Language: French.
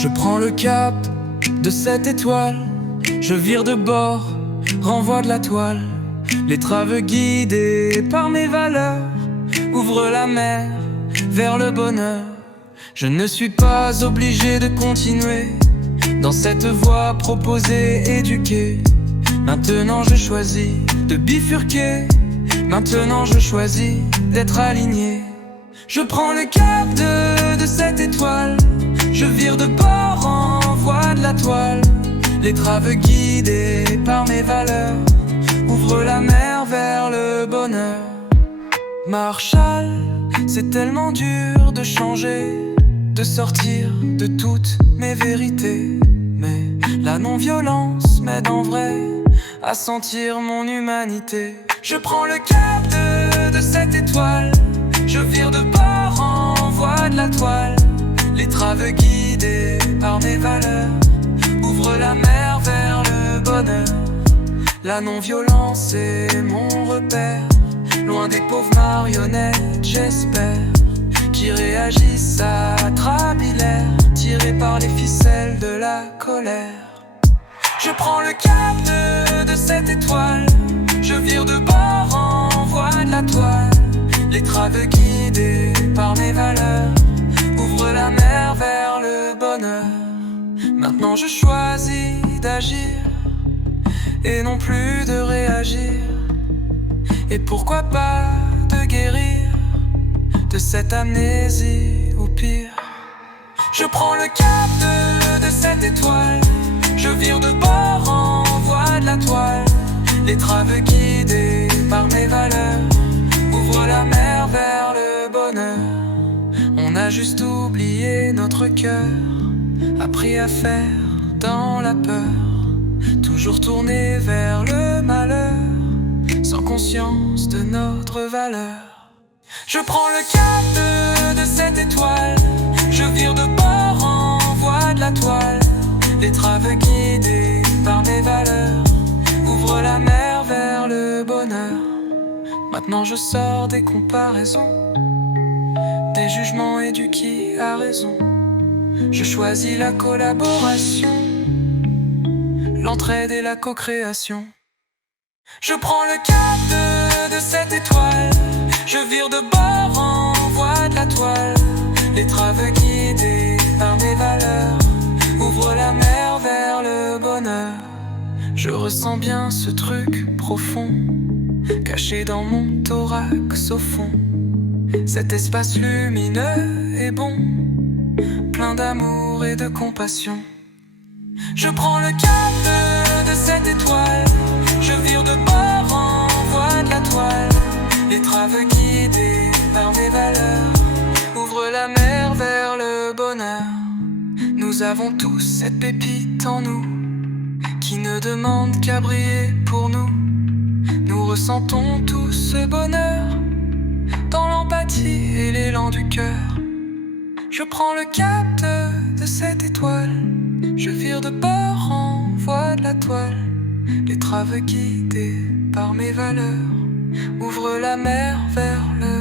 Je prends le cap de cette étoile, je vire de bord, renvoie de la toile. L'étrave guidée par mes valeurs ouvre la mer vers le bonheur. Je ne suis pas obligé de continuer dans cette voie proposée, éduquée. Maintenant je choisis de bifurquer, maintenant je choisis d'être aligné. Je prends le cap de cette étoile, je vire de bord, envoie de la toile. L'étrave guidée par mes valeurs ouvre la mer vers le bonheur. Marshall, c'est tellement dur de changer, de sortir de toutes mes vérités. Mais la non-violence m'aide en vrai à sentir mon humanité. Je prends le cap de cette étoile, je vire de bord, envoie de la toile. L'étrave guidée par mes valeurs ouvre la mer vers le bonheur. La non-violence est mon repère, loin des pauvres marionnettes, j'espère, qui réagissent à trabillaire, tirés par les ficelles de la colère. Je prends le cap de cette étoile, je vire de bord, envoie de la toile. L'étrave guidée par mes valeurs ouvre la mer vers le bonheur. Maintenant je choisis d'agir et non plus de réagir. Et pourquoi pas de guérir de cette amnésie ou pire. Je prends le cap de cette étoile, je vire de bord, envoie de la toile. L'étrave guidée par mes valeurs ouvre la mer vers le bonheur. On a juste oublié notre cœur, appris à faire dans la peur, toujours tourné vers le malheur, sans conscience de notre valeur. Je prends le cap de cette étoile, je vire de bord, envoie de la toile. L'étrave guidée par mes valeurs ouvre la mer vers le bonheur. Maintenant je sors des comparaisons, des jugements et du qui a raison. Je choisis la collaboration, l'entraide et la co-création. Je prends le cap de cette étoile, je vire de bord, envoie de la toile. L'étrave guidée par mes valeurs ouvre la mer vers le bonheur. Je ressens bien ce truc profond, caché dans mon thorax au fond. Cet espace lumineux et bon, plein d'amour et de compassion. Je prends le cap de cette étoile, je vire de bord, envoie de la toile. L'étrave guidée par mes valeurs ouvre la mer vers le bonheur. Nous avons tous cette pépite en nous, qui ne demande qu'à briller pour nous. Nous ressentons tous ce bonheur, dans l'empathie et l'élan du cœur. Je prends le cap de cette étoile, je vire de bord, envoie de la toile. L'étrave guidée par mes valeurs ouvre la mer vers le